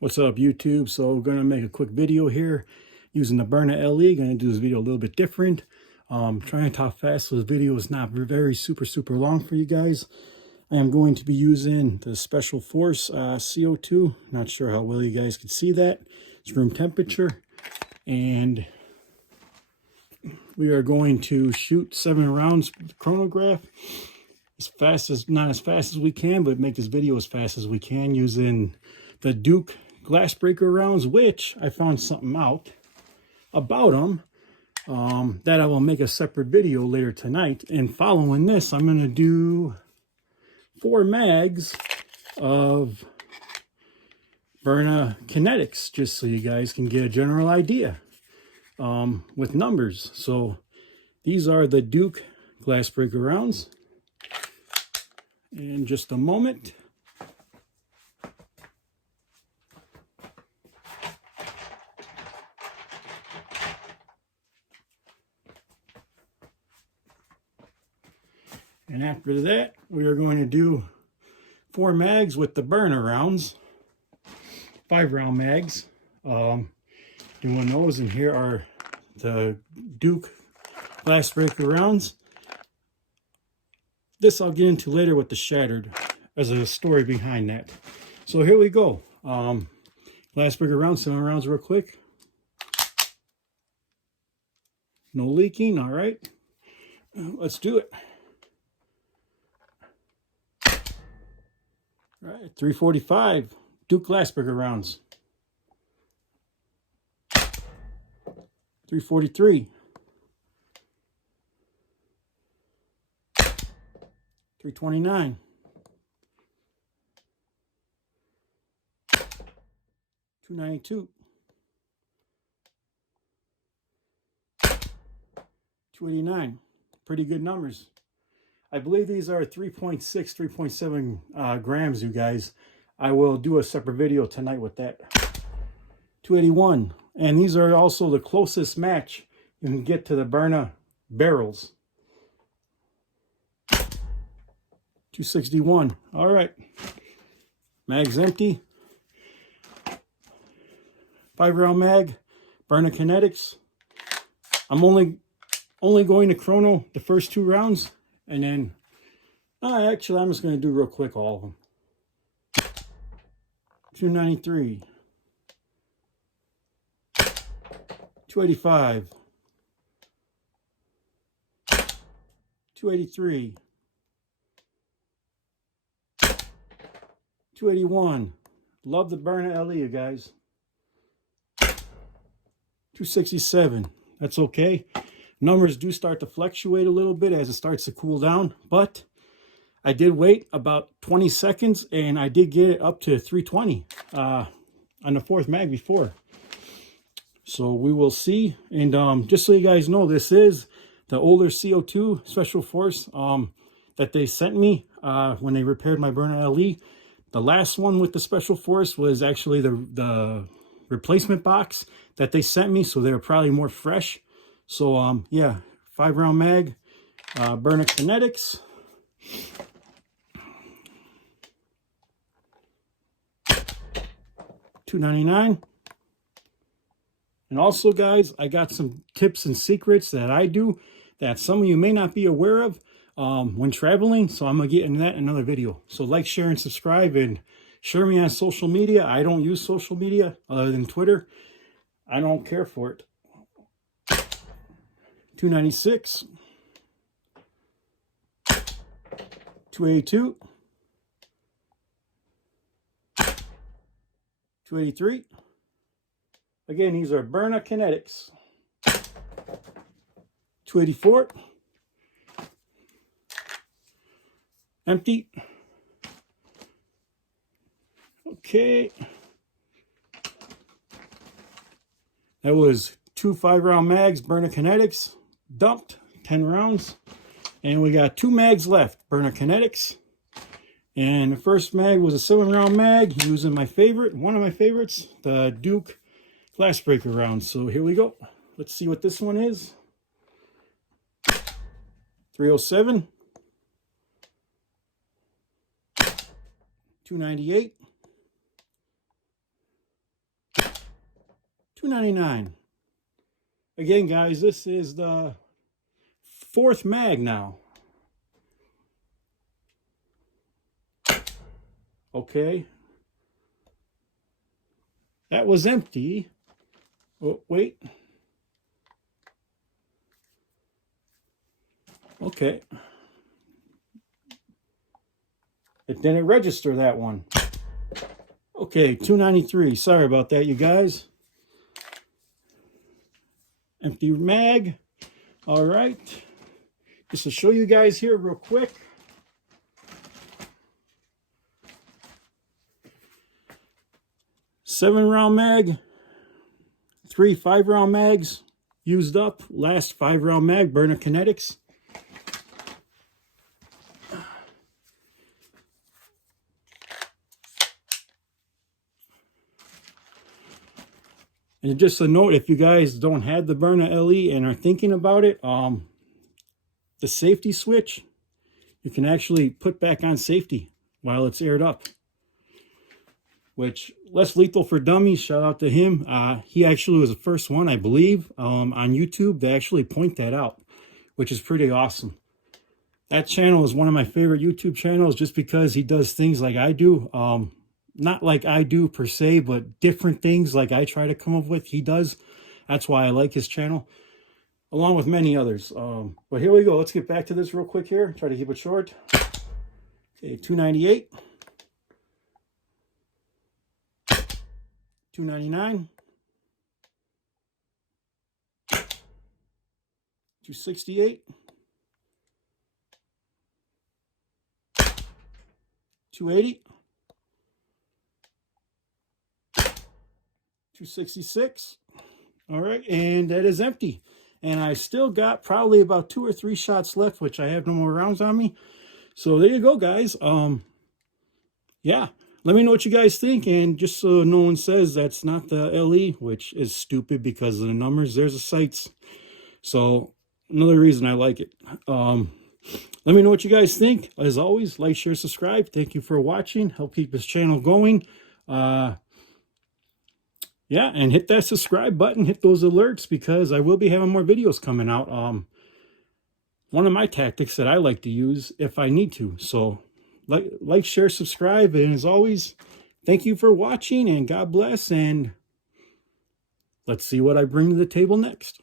What's up, YouTube? So we're gonna make a quick video here using the Byrna LE. Gonna do this video a little bit different. Trying to talk fast so this video is not very super long for you guys. I am going to be using the Special Force CO2. Not sure how well you guys can see that. It's room temperature, and we are going to shoot 7 rounds with the chronograph not as fast as we can, but make this video as fast as we can using the Duke glass breaker rounds, which I found something out about them that I will make a separate video later tonight. And following this, I'm going to do 4 mags of Byrna kinetics, just so you guys can get a general idea with numbers. So these are the Duke glass breaker rounds. In just a moment. And after that, we are going to do 4 mags with the Byrna rounds, 5 round mags. Doing those, and here are the Duke glass breaker rounds. This I'll get into later with the shattered, as a story behind that. So here we go. Glass breaker rounds, 7 rounds real quick. No leaking, all right. Let's do it. All right, 345 Duke glass breaker rounds. 343. 329. 292. 289. Pretty good numbers. I believe these are 3.6, 3.7 grams, you guys. I will do a separate video tonight with that. 281. And these are also the closest match you can get to the Byrna barrels. 261. All right. Mag's empty. 5 round mag. Byrna kinetics. I'm only going to chrono the first 2 rounds, and then actually I'm just going to do real quick all of them. 293. 285. 283. 281. Love the Byrna LE, you guys. 267. That's okay. Numbers do start to fluctuate a little bit as it starts to cool down, but I did wait about 20 seconds and I did get it up to 320 on the 4th mag before. So we will see. And just so you guys know, this is the older CO2 Special Force that they sent me when they repaired my Byrna LE. The last one with the Special Force was actually the replacement box that they sent me, so they were probably more fresh. So yeah, 5 round mag, Byrna kinetics. $2.99. And also, guys, I got some tips and secrets that I do that some of you may not be aware of when traveling, so I'm gonna get into that in another video. So like, share, and subscribe, and share me on social media. I don't use social media other than Twitter. I don't care for it. 296. 282. 283. Again, these are Byrna kinetics. 284. Empty. Okay. That was 2 5 round mags, Byrna kinetics. Dumped 10 rounds. And we got 2 mags left, Byrna kinetics. And the first mag was a 7 round mag using my favorite, one of my favorites, the Duke glass breaker round. So here we go. Let's see what this one is. 307. 298. $2.99. Again, guys, this is the 4th mag now. Okay. That was empty. Oh, wait. Okay. It didn't register that one. Okay, $2.93. Sorry about that, you guys. Empty mag. All right. Just to show you guys here real quick. Seven-round mag. 3 5-round mags used up. Last 5-round mag, Byrna Kinetics. And just a note, if you guys don't have the Byrna LE and are thinking about it, the safety switch, you can actually put back on safety while it's aired up. Which, Less Lethal for Dummies, shout out to him. He actually was the first one, I believe, on YouTube to actually point that out, which is pretty awesome. That channel is one of my favorite YouTube channels just because he does things like I do. Not like I do per se, but different things like I try to come up with, he does. That's why I like his channel, along with many others. But here we go. Let's get back to this real quick here. Try to keep it short. Okay, $2.98. $2.99. $2.68. $2.80. $2.66. All right, and that is empty. And I still got probably about 2 or 3 shots left, which I have no more rounds on me. So there you go, guys. Yeah, let me know what you guys think. And just so no one says that's not the LE, which is stupid because of the numbers, there's the sights. So another reason I like it. Let me know what you guys think. As always, like, share, subscribe. Thank you for watching. Help keep this channel going. Yeah, and hit that subscribe button, hit those alerts, because I will be having more videos coming out. One of my tactics that I like to use if I need to. So like, share, subscribe, and as always, thank you for watching, and God bless, and let's see what I bring to the table next.